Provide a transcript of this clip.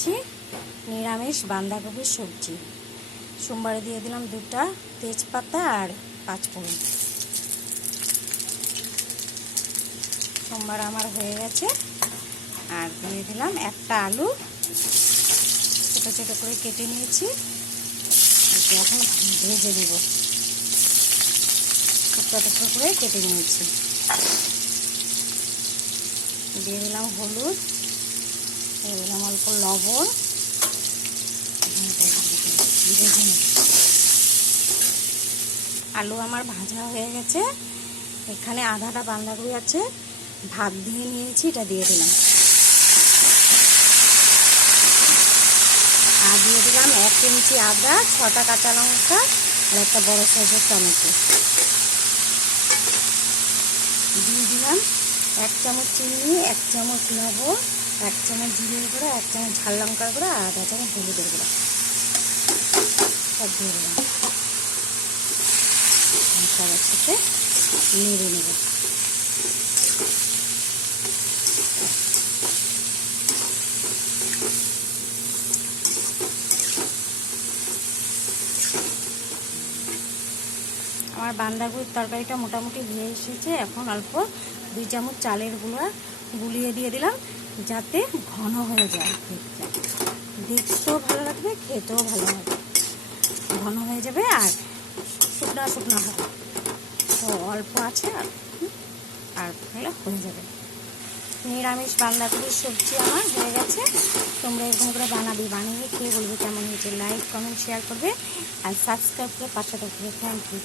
নিয়েছি নিরামিষ বাঁধাকপির সবজি। সোমবারে দিয়ে দিলাম 2টা তেজপাতা আর 5 ফোড়ন। সোমবার আমার হয়ে গেছে। আর দিয়ে দিলাম একটা আলু ছোটো ছোটো করে কেটে নিয়েছি, এখন ভেজে দেবো। টুকরো টুকরো করে কেটে নিয়েছি। দিয়ে দিলাম হলুদ, দিয়ে দিলাম অল্প লবণ। আলু আমার ভাজা হয়ে গেছে। এখানে আধাটা বাঁধাকপি আছে, ভাত দিয়ে নিয়েছি, এটা দিয়ে দিলাম। আর দিয়ে দিলাম 1 ইঞ্চি আদা, 6টা কাঁচা লঙ্কা আর একটা বড় সাইজের টমেটো। দিয়ে দিলাম 1 চামচ চিনি, 1 চামচ লবণ, 1 চামচ জিরের গুঁড়া, 1 চামচ ঝাল লঙ্কার গুঁড়া আর 1 চামচ হলুদের গুঁড়া। সব দিয়ে দিলাম। সবার সাথে নেড়ে নেব। আমার বাঁধাকপির তরকারিটা মোটামুটি হয়ে এসেছে। এখন অল্প 2 চামচ চালের গুঁড়া গুলিয়ে দিয়ে দিলাম, যাতে ঘন হয়ে যায়। দেখতেও ভালো লাগবে, খেতেও ভালো হবে। ঘন হয়ে যাবে আর শুকনা শুকনা হবে। তো অল্প আছে আর হয়ে যাবে। নিরামিষ বাঁধাকপির সবজি আমার হয়ে গেছে। তোমরা এরকম করে বানাবে, বানিয়ে খেয়ে বলবে কেমন হয়েছে। লাইক, কমেন্ট, শেয়ার করবে আর সাবস্ক্রাইব করে পাশে থাকবে। Thank you.